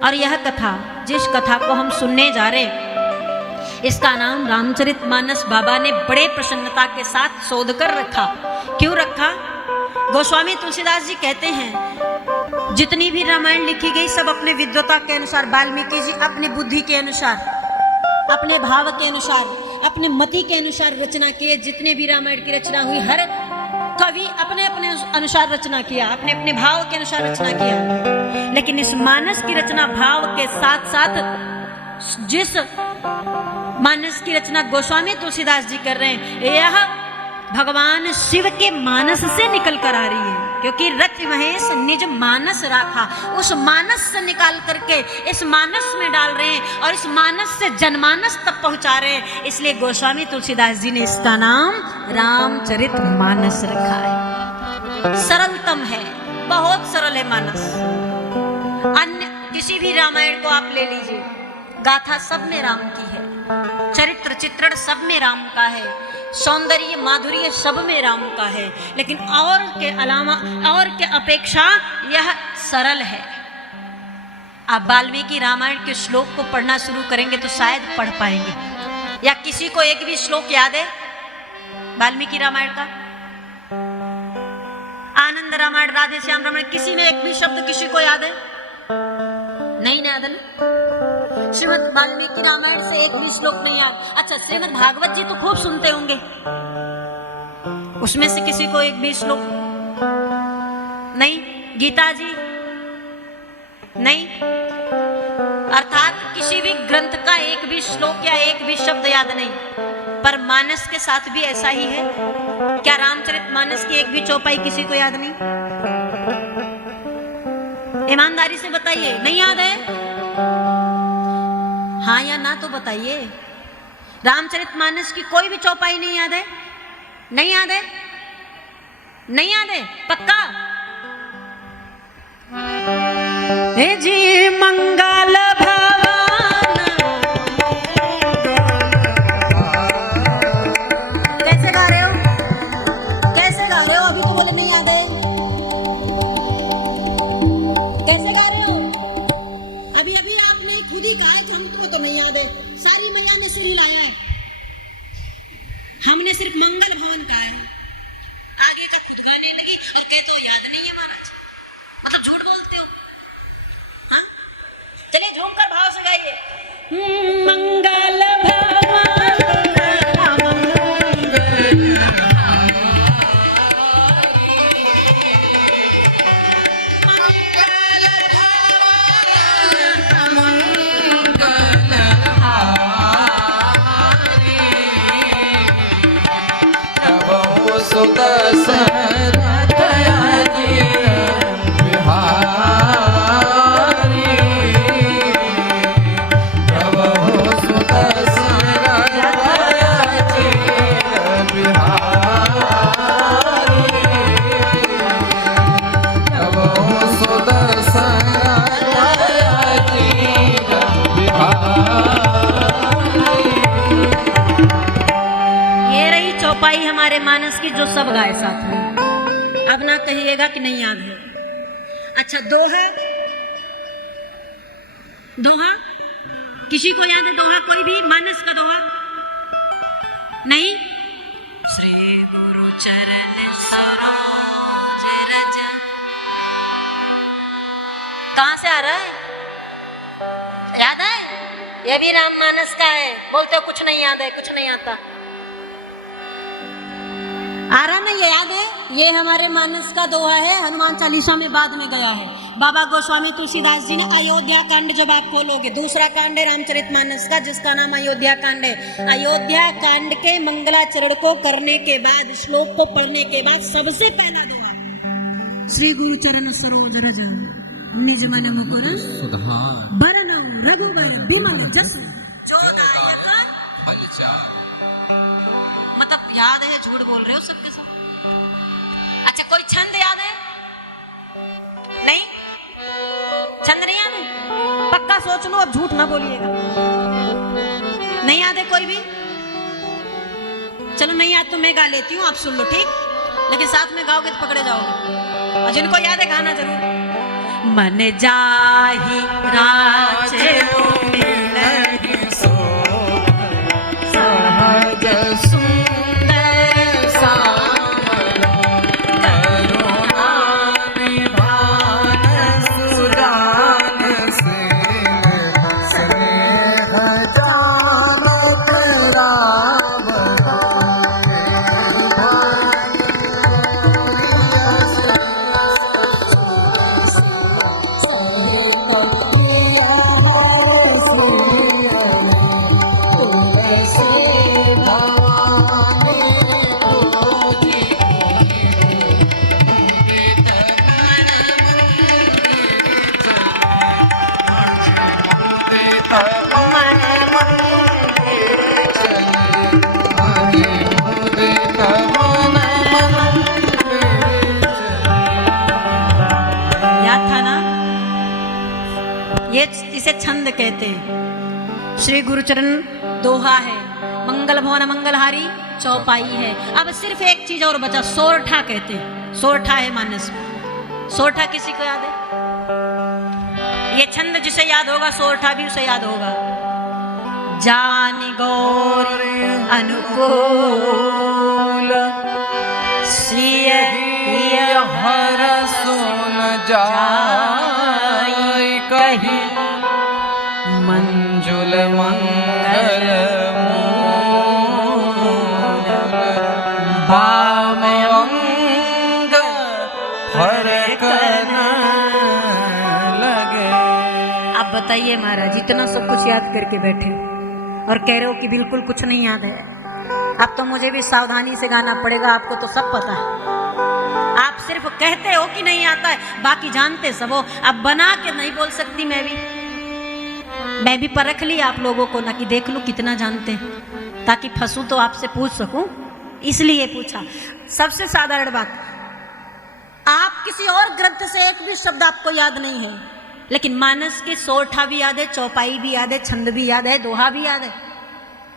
और यह कथा, जिस कथा को हम सुनने जा रहे, इसका नाम रामचरितमानस बाबा ने बड़े प्रसन्नता के साथ शोध कर रखा। क्यों रखा? गोस्वामी तुलसीदास जी कहते हैं जितनी भी रामायण लिखी गई सब अपने विद्वता के अनुसार, वाल्मीकि जी अपने बुद्धि के अनुसार, अपने भाव के अनुसार, अपने मति के अनुसार रचना किए। जितने भी रामायण की रचना हुई, हर कवि अपने अपने अनुसार रचना किया, अपने अपने भाव के अनुसार रचना किया। लेकिन इस मानस की रचना भाव के साथ साथ जिस मानस की रचना गोस्वामी तुलसीदास जी कर रहे हैं, यह भगवान शिव के मानस से निकल कर आ रही है। क्योंकि रच महेश निज मानस राखा, उस मानस से निकाल करके इस मानस में डाल रहे हैं और इस मानस से जनमानस तक पहुंचा रहे हैं। इसलिए गोस्वामी तुलसीदास जी ने इसका नाम रामचरितमानस रखा है। सरलतम है, बहुत सरल है मानस। अन्य किसी भी रामायण को आप ले लीजिए, गाथा सब में राम की है, चरित्र चित्रण सब में राम का है, सौंदर्य माधुर्य सब में राम का है। लेकिन और के अलावा, और के अपेक्षा यह सरल है। आप वाल्मीकि रामायण के श्लोक को पढ़ना शुरू करेंगे तो शायद पढ़ पाएंगे। या किसी को एक भी श्लोक याद है वाल्मीकि रामायण का? आनंद रामायण, राधे श्याम रामायण, किसी में एक भी शब्द किसी को याद है? नहीं याद है ना? श्रीमद् वाल्मीकि रामायण से एक भी श्लोक नहीं याद। अच्छा, श्रीमद् भागवत जी तो खूब सुनते होंगे, उसमें से किसी को एक भी श्लोक नहीं? गीता जी नहीं? अर्थात किसी भी ग्रंथ का एक भी श्लोक या एक भी शब्द याद नहीं। पर मानस के साथ भी ऐसा ही है। क्या रामचरितमानस की एक भी चौपाई किसी को याद नहीं? ईमानदारी से बताइए, नहीं याद है? हाँ या ना तो बताइए। रामचरितमानस की कोई भी चौपाई नहीं याद है? नहीं याद है? नहीं याद है? पक्का? हे जी मंगल भवन, कैसे गा रहे हो? कैसे गा रहे हो? अभी तो बोले नहीं याद है। कैसे गा रहे हो? अभी अभी आपने खुद ही कहा कि हमको तो नहीं याद है। सारी मैया ने सिर हिलाया है, हमने सिर्फ मंगल भवन कहा है। आगे का खुद गाने लगी और कहे तो याद नहीं है महाराज। मतलब झूठ बोलते हो। हाँ, चलिए झूम कर भाव से गाइए। मंगल भवन हमारे मानस की जो सब गाए साथ में। अब ना कहिएगा कि नहीं याद है। अच्छा, दोहा, दोहा किसी को याद है? दोहा कोई भी मानस का दोहा? नहीं? श्री गुरु चरण सरोज रज, कहां से आ रहा है? याद है? यह भी राम मानस का है। बोलते हो कुछ नहीं याद है, कुछ नहीं आता। आ रहा ना? ये याद है? ये हमारे मानस का दोहा है, हनुमान चालीसा में बाद में गया है। बाबा गोस्वामी तुलसीदास जी ने अयोध्या कांड, जब आप खोलोगे, दूसरा कांड है रामचरितमानस का, जिसका नाम अयोध्या कांड है। अयोध्या कांड के मंगलाचरण को करने के बाद, श्लोक को पढ़ने के बाद सबसे पहला दोहा, श्री गुरु चरण सरोज रज निज मन मुकुर बरनउँ रघुबर बिमल जस जो दायक फलचार। मतलब याद है? झूठ बोल रहे हो सबके सब। अच्छा, कोई छंद याद है? नहीं? छंद नहीं याद है? पक्का सोच लो, अब झूठ ना बोलिएगा। नहीं याद है कोई भी? चलो नहीं याद तो मैं गा लेती हूँ, आप सुन लो, ठीक? लेकिन साथ में गाओगे तो पकड़े जाओगे। और जिनको याद है गाना जरूर। मन जाहि राज मिलहि सहज सुंदर श्यामल करुणा निधान सुजान स्नेह जानत राम याद था ना? ये इसे छंद कहते हैं। श्री गुरुचरण दोहा है, मंगल भवन मंगलहारी चौपाई है। अब सिर्फ एक चीज और बचा, सोरठा कहते हैं। सोरठा है मानस में। सोरठा किसी को याद है? ये छंद जिसे याद होगा सोरठा भी उसे याद होगा। जान गौर अनुकूल श्रिय हर सोन जाय कही मंजुल मंगल मूल बाम अंग फरकन लगे। अब बताइए महाराज, इतना सब कुछ याद करके बैठे और कह रहे हो कि बिल्कुल कुछ नहीं याद है। अब तो मुझे भी सावधानी से गाना पड़ेगा, आपको तो सब पता है। आप सिर्फ कहते हो कि नहीं आता है, बाकी जानते सब हो। अब बना के नहीं बोल सकती मैं भी परख ली आप लोगों को ना, कि देख लूं कितना जानते हैं, ताकि फंसू तो आपसे पूछ सकूं, इसलिए पूछा। सबसे साधारण बात, आप किसी और ग्रंथ से एक भी शब्द आपको याद नहीं है, लेकिन मानस के सोरठा भी याद है, चौपाई भी याद है, छंद भी याद है, दोहा भी याद है।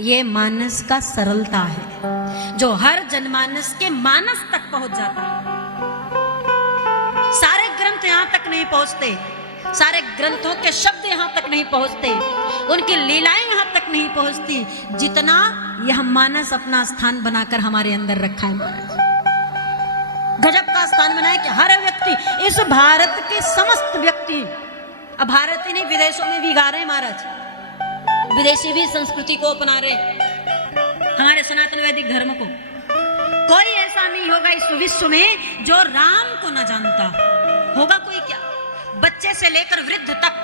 ये मानस का सरलता है जो हर जनमानस के मानस तक पहुंच जाता है। सारे ग्रंथ यहां तक नहीं पहुंचते, सारे ग्रंथों के शब्द यहां तक नहीं पहुंचते, उनकी लीलाएं यहां तक नहीं पहुंचती, जितना यह मानस अपना स्थान बनाकर हमारे अंदर रखा है महाराज। गजब का स्थान बनाया कि हर व्यक्ति, इस भारत के समस्त व्यक्ति, अब भारत ही नहीं विदेशों में भी गा रहे हैं महाराज, विदेशी भी संस्कृति को अपना रहे, हमारे सनातन वैदिक धर्म को। कोई ऐसा नहीं होगा इस विश्व में जो राम को न जानता होगा। कोई क्या, बच्चे से लेकर वृद्ध तक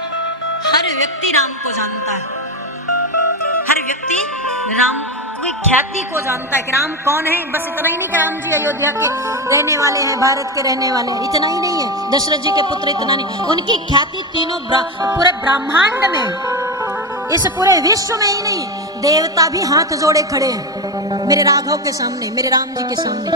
हर व्यक्ति राम को जानता है। हर व्यक्ति राम की ख्याति को जानता है कि राम कौन है। बस इतना ही नहीं कि राम जी अयोध्या के रहने वाले हैं, भारत के रहने वाले हैं, इतना ही नहीं है, दशरथ जी के पुत्र, इतना नहीं। उनकी ख्याति तीनों पूरे ब्रह्मांड में, इस पूरे विश्व में ही नहीं, देवता भी हाथ जोड़े खड़े हैं मेरे राघव के सामने, मेरे राम जी के सामने।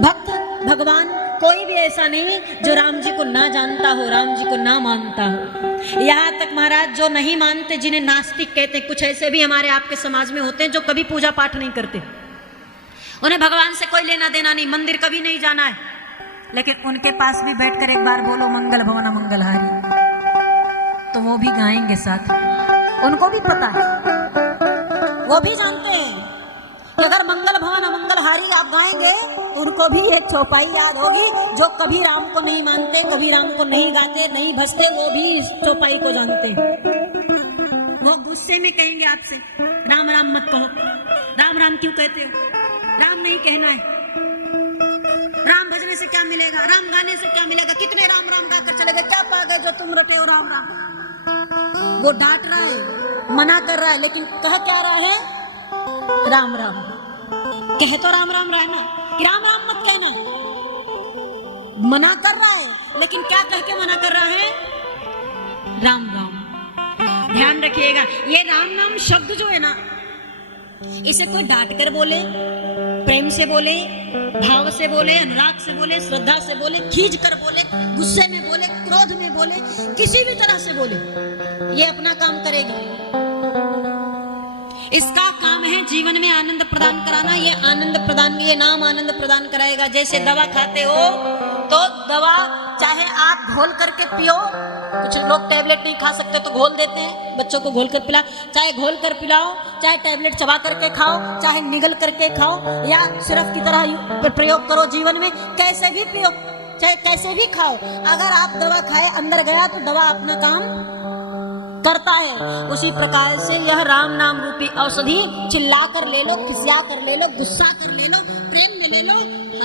भक्त भगवान कोई भी ऐसा नहीं जो राम जी को ना जानता हो, राम जी को ना मानता हो। यहाँ तक महाराज जो नहीं मानते, जिन्हें नास्तिक कहते, कुछ ऐसे भी हमारे आपके समाज में होते हैं जो कभी पूजा पाठ नहीं करते, उन्हें भगवान से कोई लेना देना नहीं, मंदिर कभी नहीं जाना है, लेकिन उनके पास भी बैठकर एक बार बोलो मंगल भवन मंगलहारी, तो वो भी गाएंगे साथ। उनको भी पता है, वो भी जानते हैं कि अगर मंगल भवन मंगलहारी आप गाएंगे तो उनको भी एक चौपाई याद होगी। जो कभी राम को नहीं मानते, कभी राम को नहीं गाते, नहीं भजते, वो भी इस चौपाई को जानते हैं। वो गुस्से में कहेंगे आपसे, राम राम मत कहो, राम राम क्यों कहते हो, राम नहीं कहना है, राम भजने से क्या मिलेगा, राम गाने से क्या मिलेगा, कितने राम राम गाकर चले गए, क्या पागल जो तुम रटे हो राम राम। वो डांट रहा है, मना कर रहा है, लेकिन कह क्या रहा है, राम राम। कह तो राम राम रहा है ना, कि राम राम मत कहना, मना कर रहा है, लेकिन क्या कह के मना कर रहा है, राम राम। ध्यान रखिएगा, ये राम नाम शब्द जो है ना, इसे कोई डांट कर बोले, प्रेम से बोले, भाव से बोले, अनुराग से बोले, श्रद्धा से बोले, खींच कर बोले, गुस्से में बोले, क्रोध में बोले, किसी भी तरह से बोले, ये अपना काम करेगा। इसका काम है जीवन में आनंद प्रदान कराना। ये आनंद प्रदान, ये नाम आनंद प्रदान कराएगा। जैसे दवा खाते हो तो दवा चाहे आप घोल करके पियो, कुछ लोग टैबलेट नहीं खा सकते तो घोल देते हैं, बच्चों को घोल कर पिला, चाहे घोल कर पिलाओ, चाहे टैबलेट चबा करके खाओ, चाहे निगल करके खाओ, या सिरफ की तरह प्रयोग करो जीवन में, कैसे भी पियो, चाहे कैसे भी खाओ। अगर आप दवा खाए अंदर गया तो दवा अपना काम करता है। उसी प्रकार से यह राम नाम रूपी औषधि चिल्ला कर ले लो, खिसिया कर ले लो, गुस्सा कर ले लो, प्रेम में ले लो,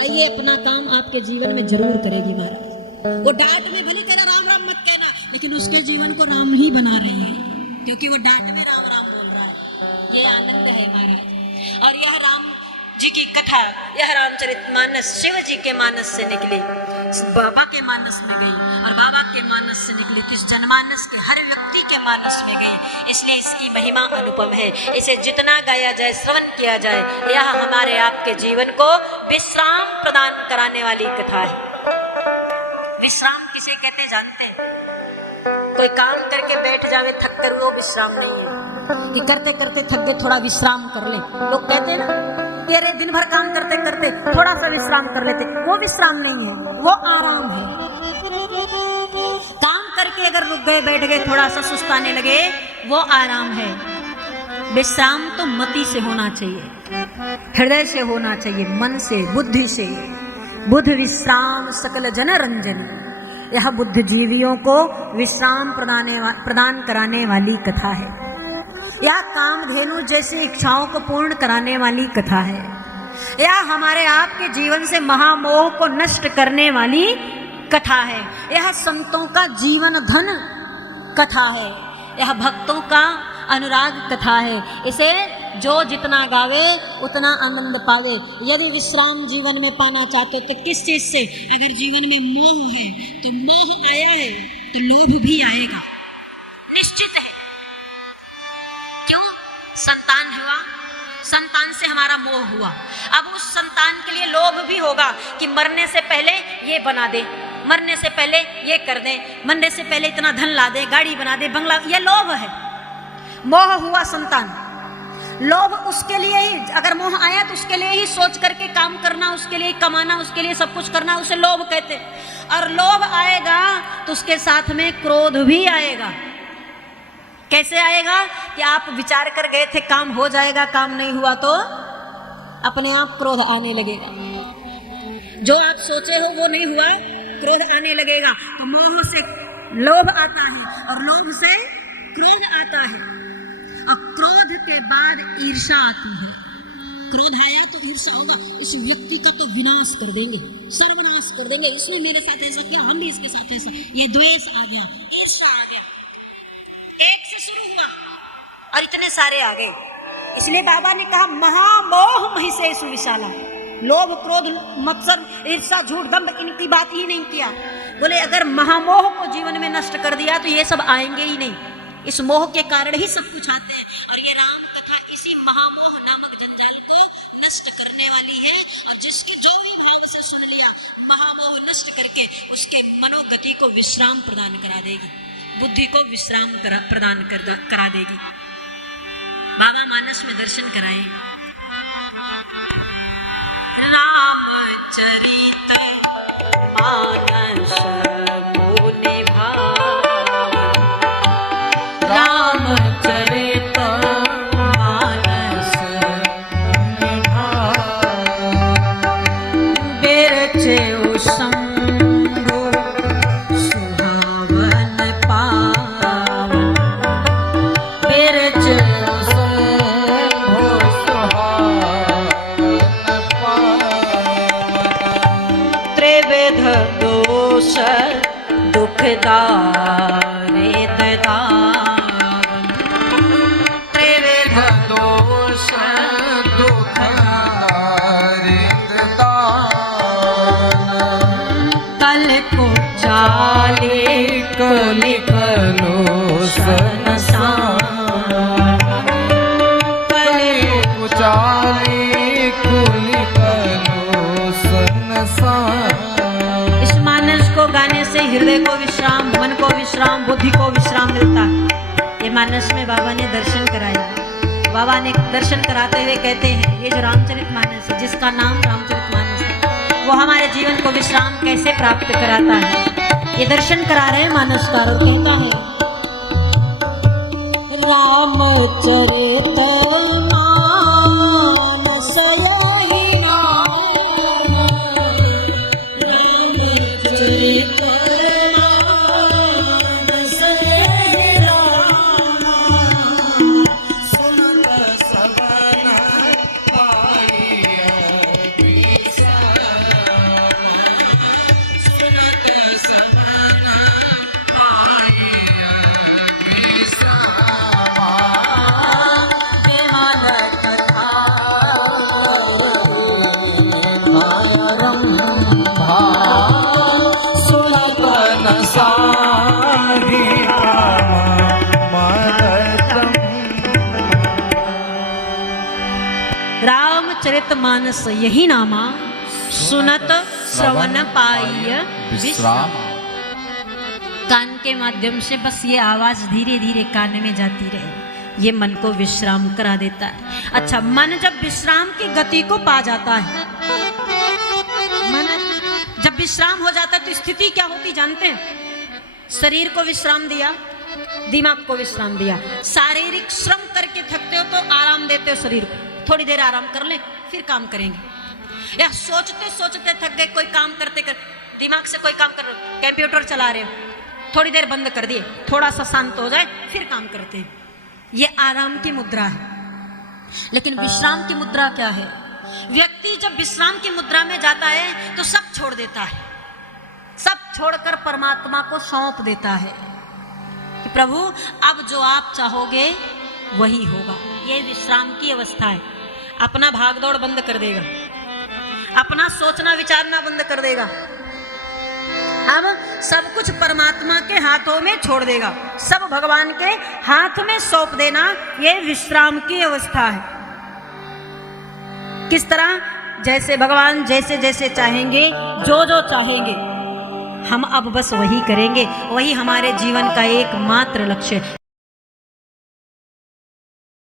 ये अपना काम आपके जीवन में जरूर करेगी महाराज। वो डांट में भले कहना राम राम मत कहना, लेकिन उसके जीवन को राम ही बना रहे हैं, क्योंकि वो डांट में राम राम बोल रहा है। ये आनंद है महाराज। और यह राम जी की कथा, यह रामचरितमानस शिव जी के मानस से निकली, बाबा के मानस में गई, और बाबा के मानस से निकली तो इस जनमानस के हर व्यक्ति के मानस में गई। इसलिए इसकी महिमा अनुपम है। इसे जितना गाया जाए, श्रवण किया जाए, यह हमारे आपके जीवन को विश्राम प्रदान कराने वाली कथा है। विश्राम किसे कहते जानते हैं? कोई काम करके बैठ जावे थक कर, वो विश्राम नहीं है। कि करते करते थक गए, थोड़ा विश्राम कर ले। लोग कहते हैं ना कि अरे दिन भर काम करते करते थोड़ा सा विश्राम कर लेते, वो विश्राम नहीं है, वो आराम है। काम करके अगर रुक गए, बैठ गए, थोड़ा सा सुस्ताने लगे, वो आराम है। विश्राम तो मति से होना चाहिए, हृदय से होना चाहिए, मन से, बुद्धि से। बुद्ध विश्राम सकल जन रंजन, यह बुद्धिजीवियों को विश्राम प्रदान कराने वाली कथा है। यह कामधेनु जैसे इच्छाओं को पूर्ण कराने वाली कथा है। यह हमारे आपके जीवन से महामोह को नष्ट करने वाली कथा है। यह संतों का जीवन धन कथा है। यह भक्तों का अनुराग कथा है। इसे जो जितना गावे उतना आनंद पावे। यदि विश्राम जीवन में पाना चाहते हो तो किस चीज से? अगर जीवन में मोह है तो मोह आया है तो लोभ भी आएगा, निश्चित है। क्यों? संतान हुआ, संतान से हमारा मोह हुआ। अब उस संतान के लिए लोभ भी होगा कि मरने से पहले ये बना दे, मरने से पहले ये कर दे, मरने से पहले इतना धन ला दे, गाड़ी बना दे, बंगला। ये लोभ है, मोह हुआ संतान। लोभ उसके लिए ही, अगर मोह आया तो उसके लिए ही सोच करके काम करना, उसके लिए कमाना, उसके लिए सब कुछ करना, उसे लोभ कहते। और लोभ आएगा तो उसके साथ में क्रोध भी आएगा। कैसे आएगा? कि आप विचार कर गए थे काम हो जाएगा, काम नहीं हुआ तो अपने आप क्रोध आने लगेगा। जो आप सोचे हो वो नहीं हुआ, क्रोध आने लगेगा। तो मोह से लोभ आता है और लोभ से क्रोध आता है, और क्रोध के बाद ईर्ष्या आती है। क्रोध आया तो ईर्ष्या होगा, इस व्यक्ति का तो विनाश कर देंगे, सर्वनाश कर देंगे, उसने मेरे साथ ऐसा किया, हम भी इसके साथ ऐसा। ये द्वेष आ गया, ईर्ष्या आ गया। एक से शुरू हुआ और इतने सारे आ गए। इसलिए बाबा ने कहा महामोह महिषेषु विशाला। लोभ, क्रोध, मत्सर, ईर्ष्या, झूठ, दंभ, इनकी बात ही नहीं किया। बोले अगर महामोह को जीवन में नष्ट कर दिया तो ये सब आएंगे ही नहीं। इस मोह के कारण ही सब कुछ आते हैं। और ये राम कथा इसी महामोह नामक जंजाल को नष्ट करने वाली है। और जिसके जो भी भाव से सुन लिया, महामोह नष्ट करके उसके मनोगति को विश्राम प्रदान करा देगी, बुद्धि को विश्राम प्रदान करा देगी। बाबा मानस में दर्शन कराए। रामचरित मानस मुनि भावन, रामचरित मानस मुनि भावन, बिरचे शंभु सुहावन पावन, बिरचे दोष दुखदारित दावन, त्रिविध दोष दुखदारित दावन, कल को चाले कलिकलो संसार, कलिकुचाले कलिकलो संसार। इस मानस को गाने से हृदय को विश्राम, मन को विश्राम, बुद्धि को विश्राम मिलता है। ये मानस में बाबा ने दर्शन कराया। बाबा ने दर्शन कराते हुए कहते हैं ये जो रामचरितमानस है, जिसका नाम रामचरितमानस है, वो हमारे जीवन को विश्राम कैसे प्राप्त कराता है। ये दर्शन करा रहे हैं मानसकार और कहता है रामचरित मानस यही नाम, रामचरित मानस यही नाम, सुनत सवन पाइय विश्राम। सुनत सवन पाइय विश्राम। विमल कथा आरंभा सुलपन साहिया मदतम। रामचरितमानस यही नामा, सुनत श्रवण पाइय विश्राम। कान के माध्यम से बस ये आवाज धीरे धीरे कान में जाती रहे, ये मन को विश्राम करा देता है। अच्छा, मन जब विश्राम की गति को पा जाता है, मन जब विश्राम हो जाता है तो स्थिति क्या होती जानते हैं? शरीर को विश्राम दिया, दिमाग को विश्राम दिया। शारीरिक श्रम करके थकते हो तो आराम देते हो शरीर को, थोड़ी देर आराम कर ले फिर काम करेंगे। या सोचते सोचते थक गए, कोई काम करते कर दिमाग से कोई काम कर रहे हो, कंप्यूटर चला रहे हो, थोड़ी देर बंद कर दिए, थोड़ा सा शांत हो जाए फिर काम करते हैं। ये आराम की मुद्रा है। लेकिन विश्राम की मुद्रा क्या है? व्यक्ति जब विश्राम की मुद्रा में जाता है तो सब छोड़ देता है, सब छोड़कर परमात्मा को सौंप देता है कि प्रभु अब जो आप चाहोगे वही होगा। ये विश्राम की अवस्था है। अपना भागदौड़ बंद कर देगा, अपना सोचना विचारना बंद कर देगा, अब सब कुछ परमात्मा के हाथों में छोड़ देगा, सब भगवान के हाथ में सौंप देना, ये विश्राम की अवस्था है। किस तरह? जैसे भगवान जैसे जैसे चाहेंगे, जो जो चाहेंगे, हम अब बस वही करेंगे, वही हमारे जीवन का एकमात्र लक्ष्य है।